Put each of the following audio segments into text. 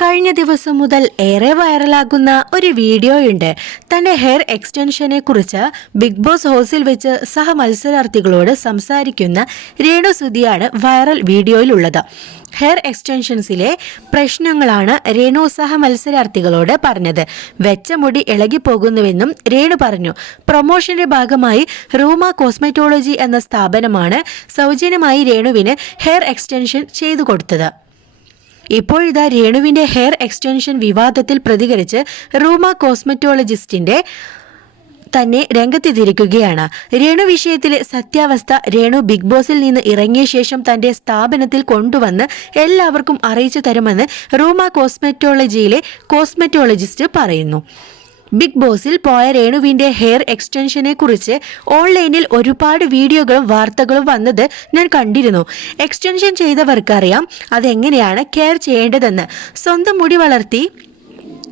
കഴിഞ്ഞ ദിവസം മുതൽ ഏറെ വൈറലാകുന്ന ഒരു വീഡിയോയുണ്ട്. തന്റെ ഹെയർ എക്സ്റ്റൻഷനെ കുറിച്ച് ബിഗ് ബോസ് ഹൗസിൽ വെച്ച് സഹ മത്സരാർത്ഥികളോട് സംസാരിക്കുന്ന രേണു സുധിയാണ് വൈറൽ വീഡിയോയിലുള്ളത്. ഹെയർ എക്സ്റ്റൻഷൻസിലെ പ്രശ്നങ്ങളാണ് രേണു സഹ മത്സരാർത്ഥികളോട് പറഞ്ഞത്. വെച്ച മുടി ഇളകിപ്പോകുന്നുവെന്നും രേണു പറഞ്ഞു. പ്രൊമോഷന്റെ ഭാഗമായി റൂമ കോസ്മെറ്റോളജി എന്ന സ്ഥാപനമാണ് സൗജന്യമായി രേണുവിന് ഹെയർ എക്സ്റ്റൻഷൻ ചെയ്തു കൊടുത്തത്. ഇപ്പോഴിതാ രേണുവിന്റെ ഹെയർ എക്സ്റ്റൻഷൻ വിവാദത്തിൽ പ്രതികരിച്ച് റൂമ കോസ്മെറ്റോളജിസ്റ്റിന്റെ തന്നെ രംഗത്തെത്തിയിരിക്കുകയാണ്. രേണു വിഷയത്തിലെ സത്യാവസ്ഥ രേണു ബിഗ് ബോസിൽ നിന്ന് ഇറങ്ങിയ ശേഷം തന്റെ സ്ഥാപനത്തിൽ കൊണ്ടുവന്ന് എല്ലാവർക്കും അറിയിച്ചു തരുമെന്ന് റൂമ കോസ്മെറ്റോളജിയിലെ കോസ്മെറ്റോളജിസ്റ്റ് പറയുന്നു. ബിഗ് ബോസിൽ പോയ രേണുവിന്റെ ഹെയർ എക്സ്റ്റൻഷനെ കുറിച്ച് ഓൺലൈനിൽ ഒരുപാട് വീഡിയോകളും വാർത്തകളും വന്നത് ഞാൻ കണ്ടിരുന്നു. എക്സ്റ്റൻഷൻ ചെയ്തവർക്കറിയാം അതെങ്ങനെയാണ് കെയർ ചെയ്യേണ്ടതെന്ന്. സ്വന്തം മുടി വളർത്തി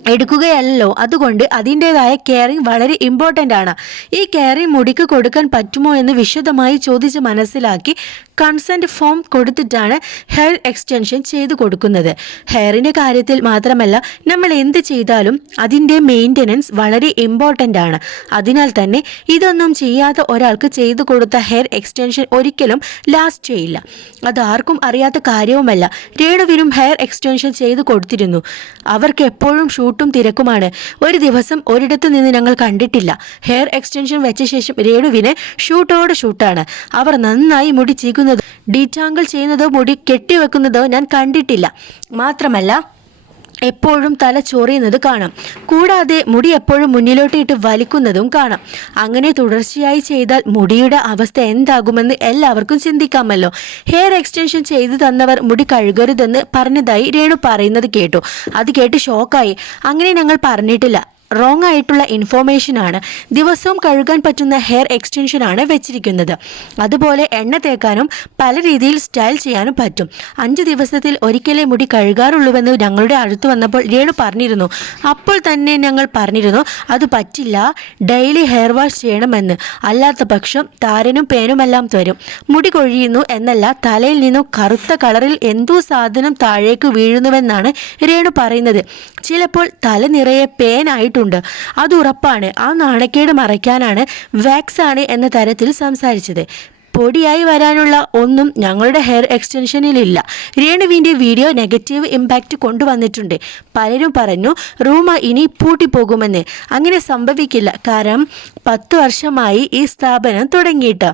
എടുക്കുകയല്ലോ. അതുകൊണ്ട് അതിന്റെതായ കെയറിങ് വളരെ ഇമ്പോർട്ടന്റ് ആണ്. ഈ കെയറിങ് മുടിക്ക് കൊടുക്കാൻ പറ്റുമോ എന്ന് വിശദമായി ചോദിച്ച് മനസ്സിലാക്കി കൺസെന്റ് ഫോം കൊടുത്തിട്ടാണ് ഹെയർ എക്സ്റ്റൻഷൻ ചെയ്തു കൊടുക്കുന്നത്. ഹെയറിന്റെ കാര്യത്തിൽ മാത്രമല്ല നമ്മൾ എന്ത് ചെയ്താലും അതിന്റെ മെയിന്റനൻസ് വളരെ ഇമ്പോർട്ടന്റ് ആണ്. അതിനാൽ തന്നെ ഇതൊന്നും ചെയ്യാത്ത ഒരാൾക്ക് ചെയ്തു കൊടുത്ത ഹെയർ എക്സ്റ്റൻഷൻ ഒരിക്കലും ലാസ്റ്റ് ചെയ്യില്ല. അത് ആർക്കും അറിയാത്ത കാര്യവുമല്ല. രേണുവിനും ഹെയർ എക്സ്റ്റൻഷൻ ചെയ്തു കൊടുത്തിരുന്നു. അവർക്ക് എപ്പോഴും ഷൂട്ടും തിരക്കുമാണ്. ഒരു ദിവസം ഒരിടത്ത് നിന്ന് ഞങ്ങൾ കണ്ടിട്ടില്ല. ഹെയർ എക്സ്റ്റൻഷൻ വെച്ച ശേഷം രേണുവിന് ഷൂട്ടോടെ ഷൂട്ടാണ്. അവർ നന്നായി മുടി ചീകുന്നതോ ഡീറ്റാങ്കിൾ ചെയ്യുന്നതോ മുടി കെട്ടിവെക്കുന്നതോ ഞാൻ കണ്ടിട്ടില്ല. മാത്രമല്ല എപ്പോഴും തല ചൊറിയുന്നത് കാണാം. കൂടാതെ മുടി എപ്പോഴും മുന്നിലോട്ടിട്ട് വലിക്കുന്നതും കാണാം. അങ്ങനെ തുടർച്ചയായി ചെയ്താൽ മുടിയുടെ അവസ്ഥ എന്താകുമെന്ന് എല്ലാവർക്കും ചിന്തിക്കാമല്ലോ. ഹെയർ എക്സ്റ്റൻഷൻ ചെയ്തു തന്നവർ മുടി കഴുകരുതെന്ന് പറഞ്ഞതായി രേണു പറയുന്നത് കേട്ടു. അത് കേട്ട് ഷോക്കായി അങ്ങനെ ഞങ്ങൾ പറഞ്ഞിട്ടില്ല. റോങ് ആയിട്ടുള്ള ഇൻഫോർമേഷൻ ആണ് ദിവസവും കഴുകാൻ പറ്റുന്ന ഹെയർ എക്സ്റ്റൻഷൻ ആണ് വെച്ചിരിക്കുന്നത്. അതുപോലെ എണ്ണ തേക്കാനും പല രീതിയിൽ സ്റ്റൈൽ ചെയ്യാനും പറ്റും. അഞ്ച് ദിവസത്തിൽ ഒരിക്കലേ മുടി കഴുകാറുള്ളൂവെന്ന് ഞങ്ങളുടെ അടുത്ത് വന്നപ്പോൾ രേണു പറഞ്ഞിരുന്നു. അപ്പോൾ തന്നെ ഞങ്ങൾ പറഞ്ഞിരുന്നു അത് പറ്റില്ല ഡെയിലി ഹെയർ വാഷ് ചെയ്യണമെന്ന്. അല്ലാത്ത പക്ഷം താരനും പേനുമെല്ലാം തരും. മുടി കൊഴിയുന്നു എന്നല്ല തലയിൽ നിന്നും കറുത്ത കളറിൽ എന്തോ സാധനം താഴേക്ക് വീഴുന്നുവെന്നാണ് രേണു പറയുന്നത്. ചിലപ്പോൾ തല നിറയെ പേനായിട്ടുണ്ട് അത് ഉറപ്പാണ്. ആ നാണക്കേട് മറയ്ക്കാനാണ് വാക്സ് ആണ് എന്ന തരത്തിൽ സംസാരിച്ചത്. പൊടിയായി വരാനുള്ള ഒന്നും ഞങ്ങളുടെ ഹെയർ എക്സ്റ്റൻഷനിലില്ല. രേണുവിന്റെ വീഡിയോ നെഗറ്റീവ് ഇമ്പാക്റ്റ് കൊണ്ടുവന്നിട്ടുണ്ട്. പലരും പറഞ്ഞു റൂമ ഇനി പൂട്ടിപ്പോകുമെന്ന്. അങ്ങനെ സംഭവിക്കില്ല. കാരണം പത്ത് വർഷമായി ഈ സ്ഥാപനം തുടങ്ങിയിട്ട്.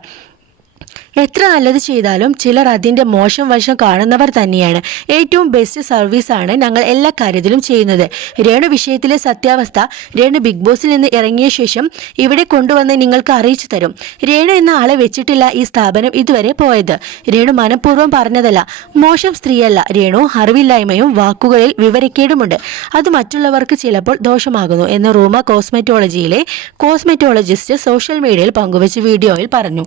എത്ര നല്ലത് ചെയ്താലും ചിലർ അതിന്റെ മോശം വശം കാണുന്നവർ തന്നെയാണ്. ഏറ്റവും ബെസ്റ്റ് സർവീസാണ് ഞങ്ങൾ എല്ലാ കാര്യത്തിലും ചെയ്യുന്നത്. രേണു വിഷയത്തിലെ സത്യാവസ്ഥ രേണു ബിഗ് ബോസിൽ നിന്ന് ഇറങ്ങിയ ശേഷം ഇവിടെ കൊണ്ടുവന്ന് നിങ്ങൾക്ക് അറിയിച്ചു തരും. രേണു എന്ന ആളെ വെച്ചിട്ടില്ല ഈ സ്ഥാപനം ഇതുവരെ പോയത്. രേണു മനഃപൂർവം പറഞ്ഞതല്ല. മോശം സ്ത്രീയല്ല. രേണു അറിവില്ലായ്മയും വാക്കുകളിൽ വിവരക്കേടുമുണ്ട്. അത് മറ്റുള്ളവർക്ക് ചിലപ്പോൾ ദോഷമാകുന്നു എന്ന് റൂമ കോസ്മെറ്റോളജിയിലെ കോസ്മെറ്റോളജിസ്റ്റ് സോഷ്യൽ മീഡിയയിൽ പങ്കുവച്ച വീഡിയോയിൽ പറഞ്ഞു.